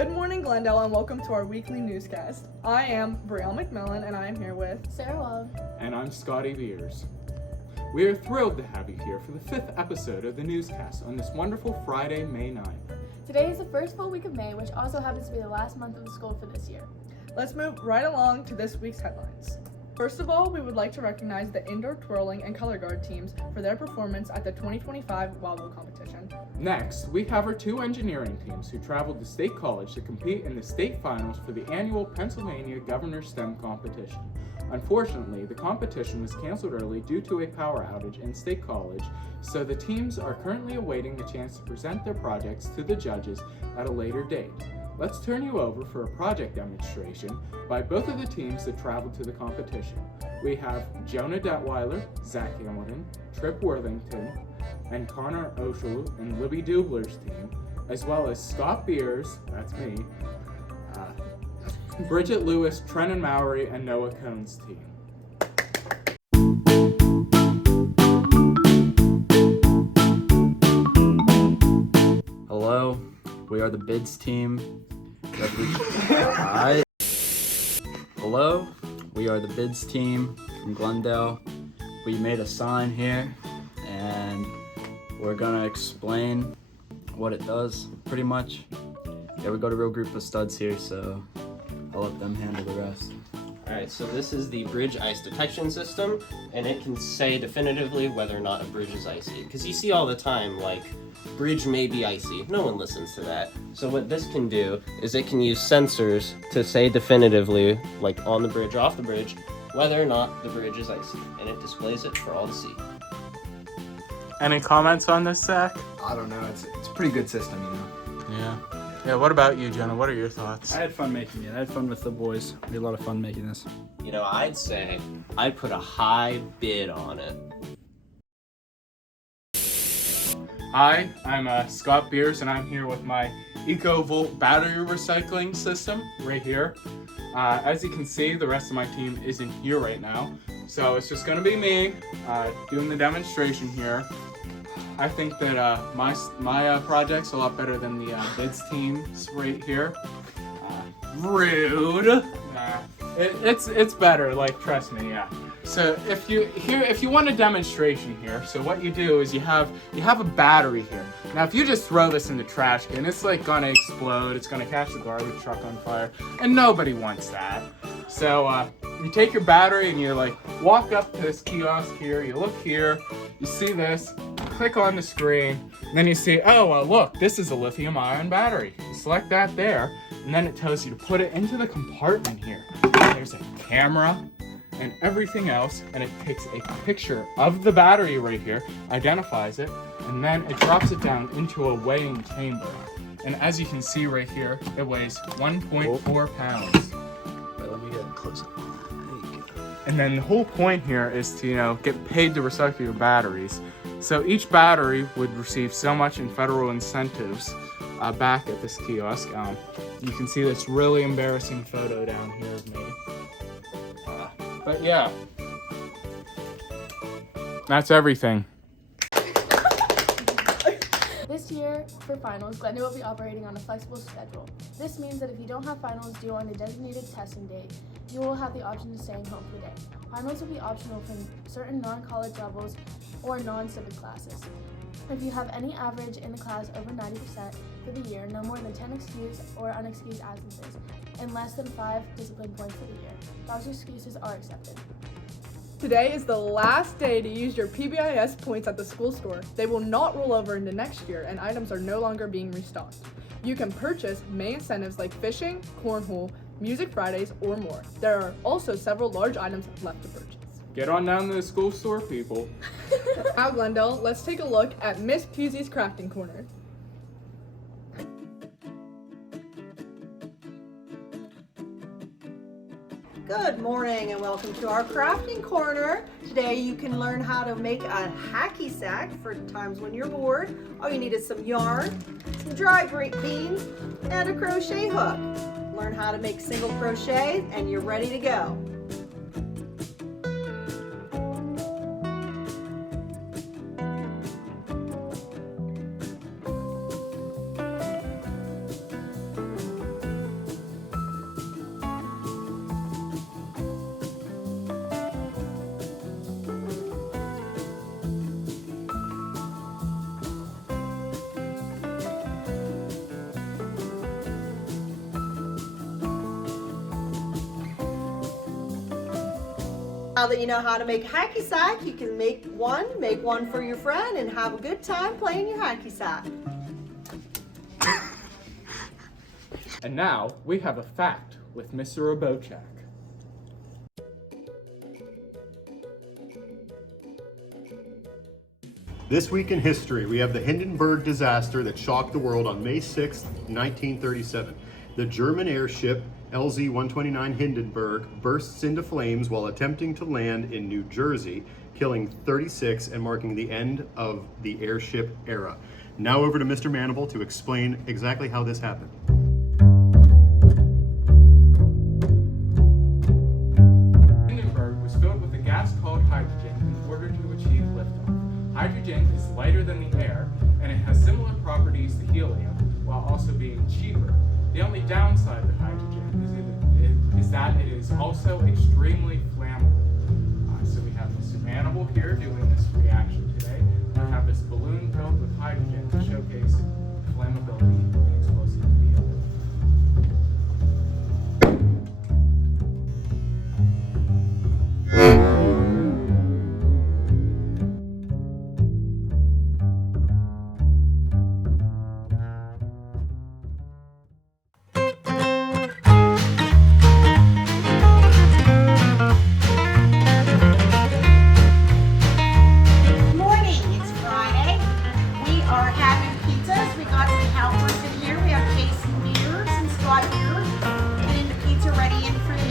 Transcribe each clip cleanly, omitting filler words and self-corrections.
Good morning, Glendale, and welcome to our weekly newscast. I am Brielle McMillen, and I am here with Sarah Weld. And I'm Scotty Beers. We are thrilled to have you here for the 5th episode of the newscast on this wonderful Friday, May 9th. Today is the first full week of May, which also happens to be the last month of the school for this year. Let's move right along to this week's headlines. First of all, we would like to recognize the indoor twirling and color guard teams for their performance at the 2025 Weld competition. Next, we have our 2 engineering teams who traveled to State College to compete in the state finals for the annual Pennsylvania Governor STEM competition. Unfortunately, the competition was canceled early due to a power outage in State College, so the teams are currently awaiting the chance to present their projects to the judges at a later date. Let's turn you over for a project demonstration by both of the teams that traveled to the competition. We have Jonah Detweiler, Zach Hamilton, Trip Worthington, and Connor Oshel and Libby Dubler's team, as well as Scott Beers, that's me, Bridget Lewis, Trenton Mowry, and Noah Cohn's team. Hello, we are the bids team. Hello, we are the bids team from Glendale. We made a sign here and we're gonna explain what it does pretty much. Yeah, we got a real group of studs here, so I'll let them handle the rest. Alright, so this is the bridge ice detection system, and it can say definitively whether or not a bridge is icy. Because you see all the time, like, bridge may be icy. No one listens to that. So what this can do is it can use sensors to say definitively, like on the bridge, off the bridge, whether or not the bridge is icy. And it displays it for all to see. Any comments on this, Zach? I don't know. It's a pretty good system, you know. Yeah, what about you, Jonah? What are your thoughts? I had fun making it. I had fun with the boys. We had a lot of fun making this. You know, I'd say I'd put a high bid on it. Hi, I'm Scott Beers, and I'm here with my EcoVolt battery recycling system right here. As you can see, the rest of my team isn't here right now, so it's just gonna be me doing the demonstration here. I think that my project's a lot better than the bids team's right here. Rude. It's better. Like, trust me. Yeah. So if you want a demonstration here, so what you do is you have a battery here. Now, if you just throw this in the trash can, it's like gonna explode. It's gonna catch the garbage truck on fire, and nobody wants that. So you take your battery and you like walk up to this kiosk here. You look here. You see this. Click on the screen, and then you see, oh, well, look, this is a lithium-ion battery. You select that there, and then it tells you to put it into the compartment here. There's a camera and everything else, and it takes a picture of the battery right here, identifies it, and then it drops it down into a weighing chamber. And as you can see right here, it weighs 1.4 pounds. Let me get close up. There you go. And then the whole point here is to, get paid to recycle your batteries. So each battery would receive so much in federal incentives back at this kiosk. You can see this really embarrassing photo down here of me. But yeah, that's everything. This year, for finals, Glendale will be operating on a flexible schedule. This means that if you don't have finals due on a designated testing date, you will have the option of staying home for the day. Finals will be optional for certain non-college levels or non-civic classes. If you have any average in the class over 90% for the year, no more than 10 excused or unexcused absences, and less than 5 discipline points for the year, those excuses are accepted. Today is the last day to use your PBIS points at the school store. They will not roll over into next year, and items are no longer being restocked. You can purchase May incentives like fishing, cornhole, Music Fridays, or more. There are also several large items left to purchase. Get on down to the school store, people. Now, Glendale, let's take a look at Miss Pusys' Crafting Corner. Good morning and welcome to our crafting corner. Today you can learn how to make a hacky sack for times when you're bored. All you need is some yarn, some dry beans, and a crochet hook. Learn how to make single crochet and you're ready to go. Now that you know how to make a hacky sack, you can make one for your friend, and have a good time playing your hacky sack. And now we have a fact with Mr. Hrubochak. This week in history, we have the Hindenburg disaster that shocked the world on May 6, 1937. The German airship LZ-129 Hindenburg bursts into flames while attempting to land in New Jersey, killing 36 and marking the end of the airship era. Now over to Mr. Maneval to explain exactly how this happened. Hindenburg was filled with a gas called hydrogen in order to achieve liftoff. Hydrogen is lighter than the air, and it has similar properties to helium, while also being cheaper. The only downside of hydrogen is that it is also extremely flammable. So we have Mr. Maneval here doing this reaction today. We have this balloon filled with hydrogen to showcase flammability and explosivity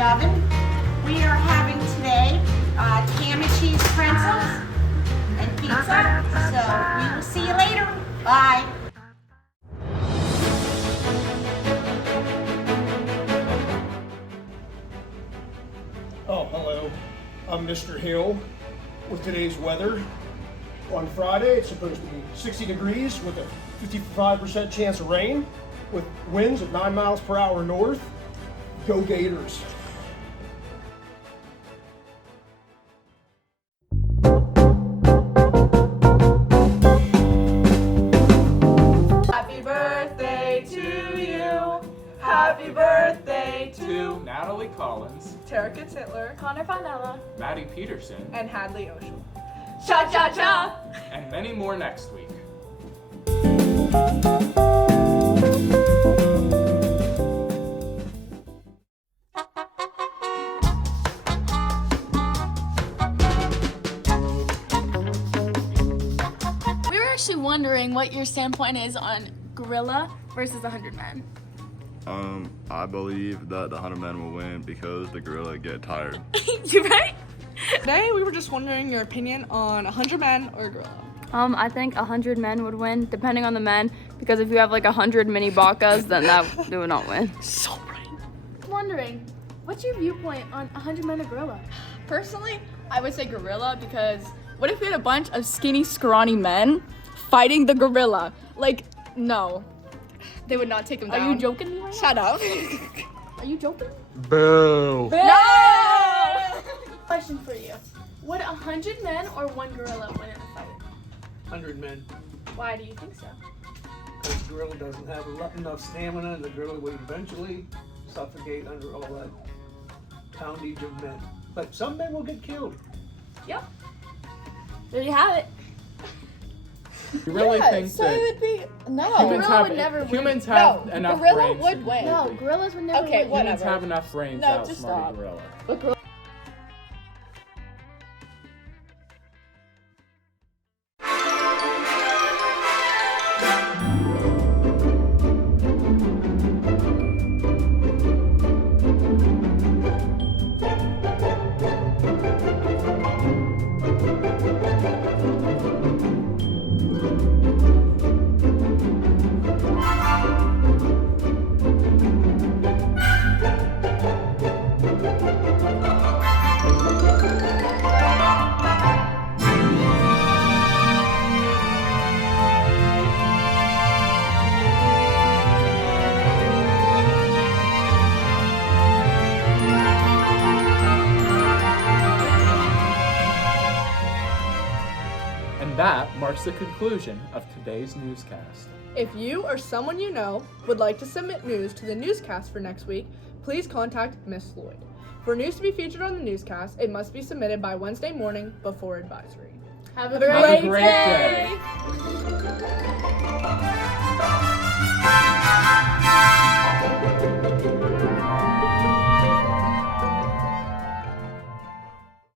of it. We are having today ham and cheese pretzels and pizza. So we will see you later. Bye. Oh, hello. I'm Mr. Hill with today's weather. On Friday, it's supposed to be 60 degrees with a 55% chance of rain with winds at 9 miles per hour north. Go Gators. Happy birthday to you. Happy birthday to Natalie Collins, Terica Titler, Connor Fonella, Maddie Peterson, and Hadley Oshel. Cha-cha-cha! and many more next week. we were actually wondering what your standpoint is on Gorilla versus 100 Men. I believe that the 100 Men will win because the gorilla get tired. You right? Today we were just wondering your opinion on 100 Men or Gorilla. I think 100 Men would win, depending on the men, because if you have like 100 mini Bakas, then they would not win. So right. Wondering, what's your viewpoint on 100 Men or Gorilla? Personally, I would say gorilla because what if we had a bunch of skinny, scrawny men fighting the gorilla? Like, no. They would not take him down. Are you joking me right now? Shut up. Are you joking? Boo. No! Question for you. Would 100 men or one gorilla win in a fight? 100 Men. Why do you think so? Because the gorilla doesn't have enough stamina, and the gorilla would eventually suffocate under all that poundage of men. But some men will get killed. Yep. There you have it. You really think so that it would be no. Gorilla would never win. humans have No, enough gorilla brains would to win. No, gorillas would never Okay, win. what- Humans whatever. have enough brains No, to just outsmart stop. a gorilla. But gorilla. That marks the conclusion of today's newscast. If you or someone you know would like to submit news to the newscast for next week, please contact Miss Lloyd. For news to be featured on the newscast, it must be submitted by Wednesday morning before advisory. Have a Have a great great day. day.